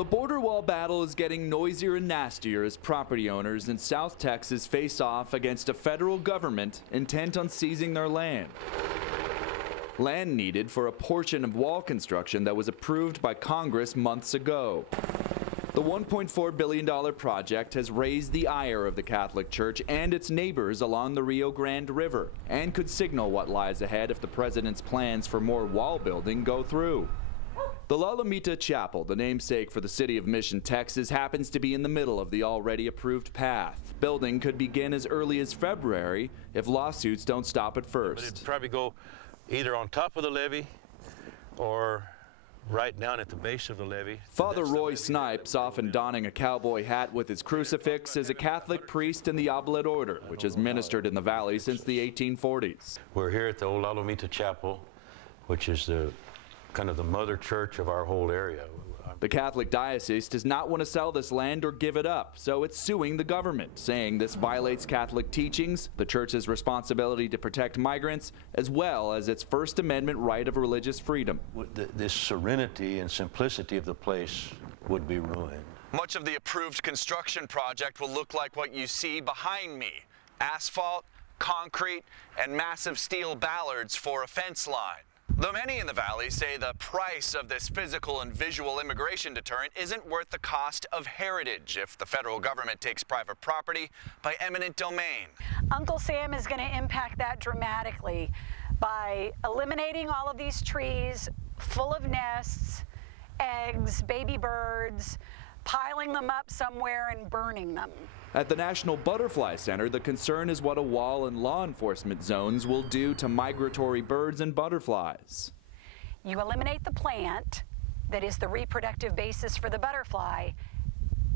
The border wall battle is getting noisier and nastier as property owners in South Texas face off against a federal government intent on seizing their land. Land needed for a portion of wall construction that was approved by Congress months ago. The $1.4 billion project has raised the ire of the Catholic Church and its neighbors along the Rio Grande River and could signal what lies ahead if the president's plans for more wall building go through. The La Lomita Chapel, the namesake for the city of Mission, Texas, happens to be in the middle of the already approved path. Building could begin as early as February if lawsuits don't stop at first. But it'd probably go either on top of the levee or right down at the base of the levee. Father Roy Snipes, often donning a cowboy hat with his crucifix, is a Catholic priest in the Oblate Order, which has ministered in the valley since the 1840s. We're here at the old La Lomita Chapel, which is the kind of the mother church of our whole area. The Catholic diocese does not want to sell this land or give it up, so it's suing the government, saying this violates Catholic teachings, the church's responsibility to protect migrants, as well as its First Amendment right of religious freedom. This serenity and simplicity of the place would be ruined. Much of the approved construction project will look like what you see behind me: asphalt, concrete, and massive steel ballards for a fence line. Though many in the valley say the price of this physical and visual immigration deterrent isn't worth the cost of heritage if the federal government takes private property by eminent domain. Uncle Sam is going to impact that dramatically by eliminating all of these trees full of nests, eggs, baby birds, piling them up somewhere and burning them. At the National Butterfly Center, the concern is what a wall and law enforcement zones will do to migratory birds and butterflies. You eliminate the plant that is the reproductive basis for the butterfly,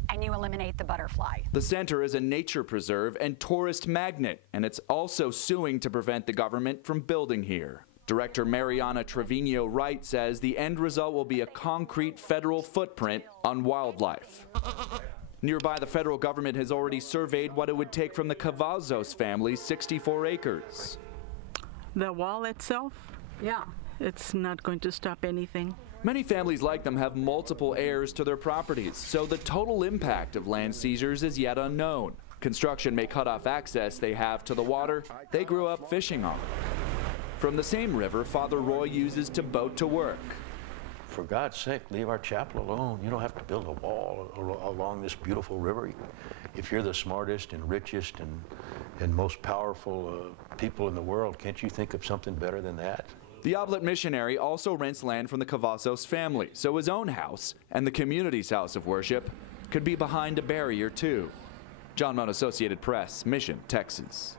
and you eliminate the butterfly. The center is a nature preserve and tourist magnet, and it's also suing to prevent the government from building here. Director Mariana Trevino Wright says the end result will be a concrete federal footprint on wildlife. Nearby, the federal government has already surveyed what it would take from the Cavazos family's 64 acres. The wall itself? Yeah. It's not going to stop anything. Many families like them have multiple heirs to their properties, so the total impact of land seizures is yet unknown. Construction may cut off access they have to the water they grew up fishing on. From the same river Father Roy uses to boat to work. For God's sake, leave our chapel alone. You don't have to build a wall along this beautiful river. If you're the smartest and richest and most powerful people in the world, can't you think of something better than that? The Oblate missionary also rents land from the Cavazos family, so his own house and the community's house of worship could be behind a barrier too. John Munn, Associated Press, Mission, Texas.